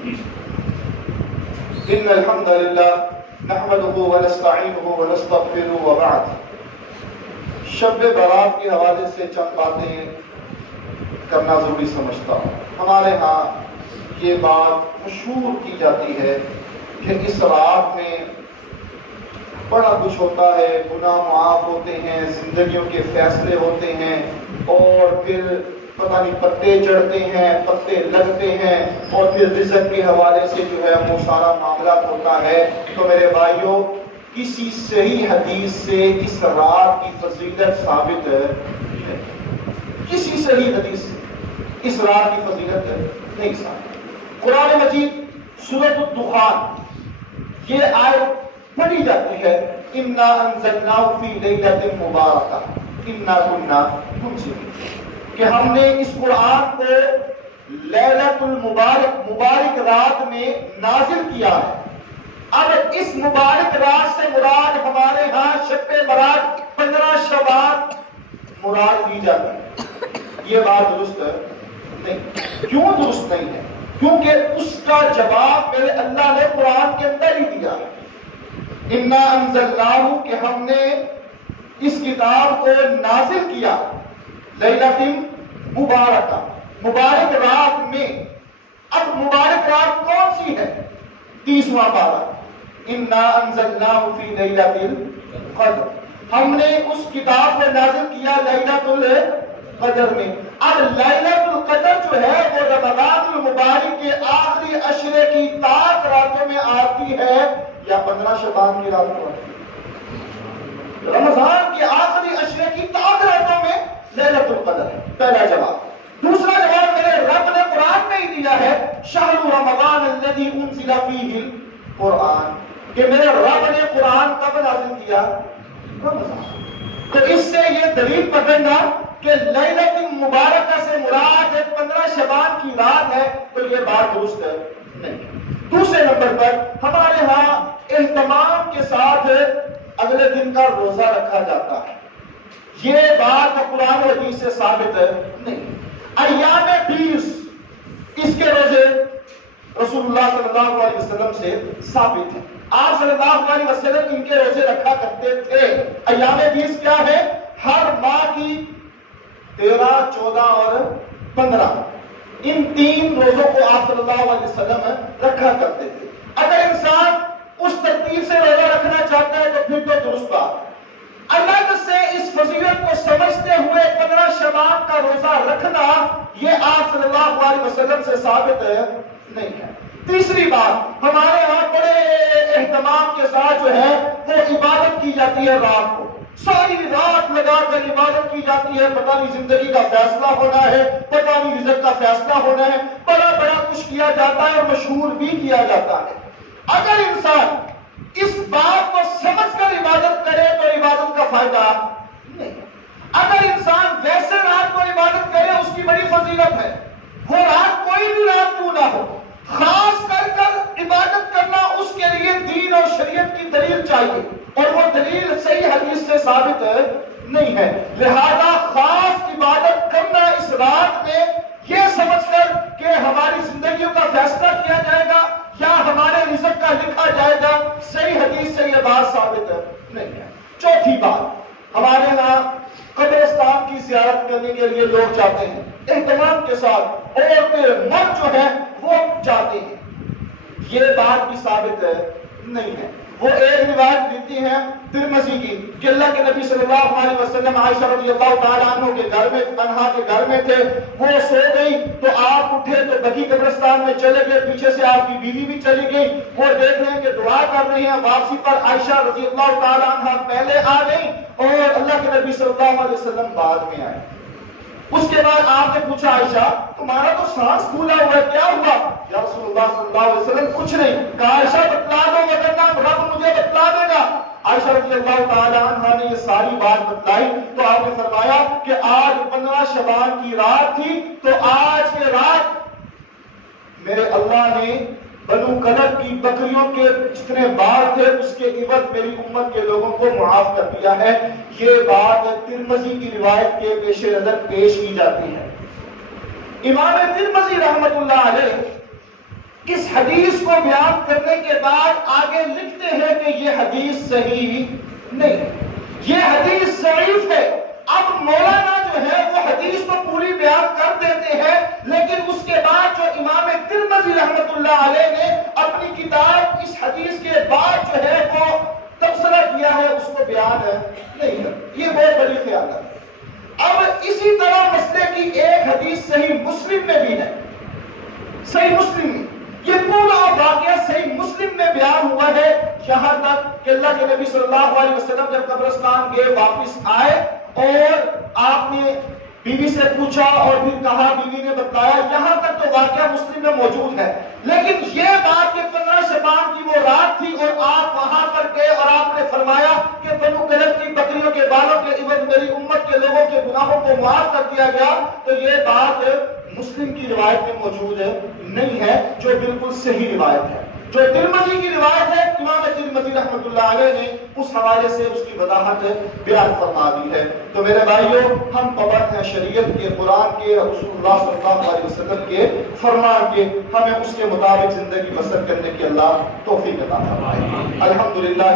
إن الحمد لله نحمده ونستعينه ونستغفره وبعد. شب برات کے حوالے سے چند باتیں کرنا ضروری سمجھتا ہوں. ہمارے ہاں یہ بات مشہور کی جاتی ہے کہ اس رات میں بڑا کچھ ہوتا ہے، گناہ معاف ہوتے ہیں، زندگیوں کے فیصلے ہوتے ہیں، اور پھر پتہ نہیں پتے چڑھتے ہیں، پتے لگتے ہیں، اور پھر رزق کے حوالے سے جو ہے وہ سارا معاملات ہوتا ہے. تو میرے بھائیوں، کسی صحیح حدیث سے اس رات کی فضیلت ثابت ہے، کسی صحیح حدیث سے اس رات کی فضیلت نہیں ثابت. قرآن مجید سورۃ الدخان یہ آیت پڑھی جاتی ہے، اِنَّا أَنزَلْنَاهُ فِي لَيْلَةٍ مُبَارَكَةٍ إِنَّا كُنَّا مُنذِرِينَ، کہ ہم نے اس قرآن کو لیلۃ مبارک رات میں نازل کیا ہے. اب اس مبارک رات سے مراد ہمارے ہاں شب برات 15 شعبان مراد لی جاتی ہے. یہ بات درست نہیں. کیوں درست نہیں ہے؟ کیونکہ اس کا جواب میرے اللہ نے قرآن کے اندر ہی دیا ہے. اِنَّا أَنزَلْنَاهُ کہ ہم نے اس کتاب کو نازل کیا لیلۃ مبارکہ، مبارک رات میں. اب مبارک رات کون سی ہے؟ 30واں پارہ، اِنَّا أَنزَلْنَاهُ فِي لَيْلَةِ الْقَدْرِ، ہم نے اس کتاب کو نازل کیا لیلۃ القدر میں. اب لیلۃ القدر جو ہے وہ رمضان المبارک کے آخری عشرے کی طاق راتوں میں آتی ہے یا 15 شعبان کی رات کو؟ رمضان کے آخری عشرے کی طاق راتوں میں لیلۃ القدر ہے. پہلا جواب. دوسرا جواب میرے رب نے قرآن میں ہی دیا ہے، شہر رمضان الذی انزل فیہ القرآن، کہ میرے رب نے قرآن کب نازل کیا؟ رمضان. تو اس سے یہ دلیل پکڑنا کہ لیلۃ مبارکہ سے مراد 15 شعبان کی رات ہے، تو یہ بات درست نہیں. دوسرے نمبر پر ہمارے ہاں اہتمام کے ساتھ اگلے دن کا روزہ رکھا جاتا ہے. یہ بات قرآن و حدیث سے ثابت نہیں. ایام 20 اس کے روزے رسول اللہ صلی اللہ علیہ وسلم سے ثابت ہے. آپ صلی اللہ علیہ وسلم ان کے روزے رکھا کرتے تھے. ایام 20 کیا ہے؟ ہر ماہ کی 13، 14 اور 15، ان 3 روزوں کو آپ صلی اللہ علیہ وسلم رکھا کرتے تھے. اگر انسان اس ترتیب سے روزہ رکھنا چاہتا ہے تو پھر تو درست بات ہے. الگ سے اس فضیلت کو سمجھتے ہوئے 15 شعبان کا روزہ رکھنا یہ آپ صلی اللہ علیہ وسلم سے ثابت نہیں ہے. تیسری بات، ہمارے ہاں بڑے اہتمام کے ساتھ جو ہے وہ عبادت کی جاتی ہے. رات کو ساری رات لگا کر عبادت کی جاتی ہے. پتہ نہیں زندگی کا فیصلہ ہونا ہے، پتہ نہیں رزق کا فیصلہ ہونا ہے، بڑا کچھ کیا جاتا ہے اور مشہور بھی کیا جاتا ہے. اگر انسان اس بات کو سمجھ کر عبادت کرے تو عبادت کا فائدہ نہیں. اگر انسان ویسے رات کو عبادت کرے اس کی بڑی فضیلت ہے. وہ رات کوئی بھی رات کیوں نہ ہو، خاص کر عبادت کرنا اس کے لیے دین اور شریعت کی دلیل چاہیے، اور وہ دلیل صحیح حدیث سے ثابت نہیں ہے. لہذا خاص عبادت کرنا اس رات میں یہ سمجھ کر کہ ہماری زندگیوں کا فیصلہ کیا جائے گا یا ہمارے رزق کا لکھا جائے گا، صحیح حدیث سے یہ بات ثابت نہیں ہے. چوتھی بات، ہمارے یہاں قبرستان کی زیارت کرنے کے لیے لوگ جاتے ہیں اہتمام کے ساتھ، عورتیں مرد جو ہیں وہ جاتے ہیں. یہ بات بھی ثابت نہیں ہے. وہ ایک روایت دیتی ہیں ترمذی کی کہ اللہ کے نبی صلی اللہ علیہ وسلم عائشہ رضی اللہ تعالیٰ عنہ کے گھر میں، انہا کے گھر میں تھے. وہ سو گئی تو آپ اٹھے تو بقیع قبرستان میں چلے گئے. پیچھے سے آپ کی بیوی بھی چلی گئی. وہ دیکھ رہے ہیں کہ دعا کر رہی ہیں. واپسی پر عائشہ رضی اللہ تعالیٰ عنہ پہلے آ گئی اور اللہ کے نبی صلی اللہ علیہ وسلم بعد میں آئے. اس کے بعد آپ نے پوچھا، عائشہ تمہارا تو سانس پھولا ہوا ہے، کیا ہوا؟ یا رسول اللہ صلی اللہ علیہ وسلم کچھ نہیں. کہا عائشہ بتلا دو وگرنہ رب مجھے بتلا دے گا. عائشہ رضی اللہ تعالی عنہا نے یہ ساری بات بتلائی تو آپ نے فرمایا کہ آج 15 شعبان کی رات تھی، تو آج کے رات میرے اللہ نے بنو کلب کی بکریوں کے جتنے بال تھے اس کے عوض میری امت کے لوگوں کو معاف کر دیا ہے. یہ بات ترمذی کی روایت کے پیش نظر پیش کی جاتی ہے. امام ترمذی رحمت اللہ علیہ اس حدیث کو بیان کرنے کے بعد آگے لکھتے ہیں کہ یہ حدیث صحیح نہیں، یہ حدیث ضعیف ہے۔ اب مولانا جو ہے وہ حدیث کو پوری بیان کر دیتے ہیں، لیکن اس کے بعد جو امام ترمذی رحمۃ اللہ علیہ نے اپنی کتاب اس حدیث کے بعد جو ہے وہ تبصرہ کیا ہے، اس کو بیان نہیں ہے۔ یہ بہت بڑی خیانت ہے۔ اب اسی طرح مسئلے کی ایک حدیث صحیح مسلم میں بھی ہے، صحیح مسلم میں یہ پورا واقعہ صحیح مسلم میں بیان ہوا ہے، یہاں تک کہ اللہ کے نبی صلی اللہ علیہ وسلم جب قبرستان گئے واپس آئے اور آپ نے بیوی سے پوچھا اور پھر کہا، بیوی نے بتایا، یہاں تک تو واقعہ مسلم میں موجود ہے۔ لیکن یہ بات کہ 15 شعبان کی وہ رات تھی اور آپ وہاں پر گئے اور آپ نے فرمایا کہ بنو کلب کی بکریوں کے بالوں کے عوض میری امت کے لوگوں کے گناہوں کو معاف کر دیا گیا، تو یہ بات مسلم کی روایت میں موجود نہیں ہے، جو بالکل صحیح روایت ہے۔ جو ترمذی کی روایت ہے، امام ترمذی رحمۃ اللہ علیہ نے اس حوالے سے اس کی وضاحت بیان فرما دی ہے۔ تو میرے بھائیوں، ہم پابند ہیں شریعت کے، قرآن کے، رسول اللہ صلی اللہ علیہ وسلم کے فرمان کے، ہمیں اس کے مطابق زندگی بسر کرنے کی اللہ توفیق عطا فرمائے۔ الحمدللہ۔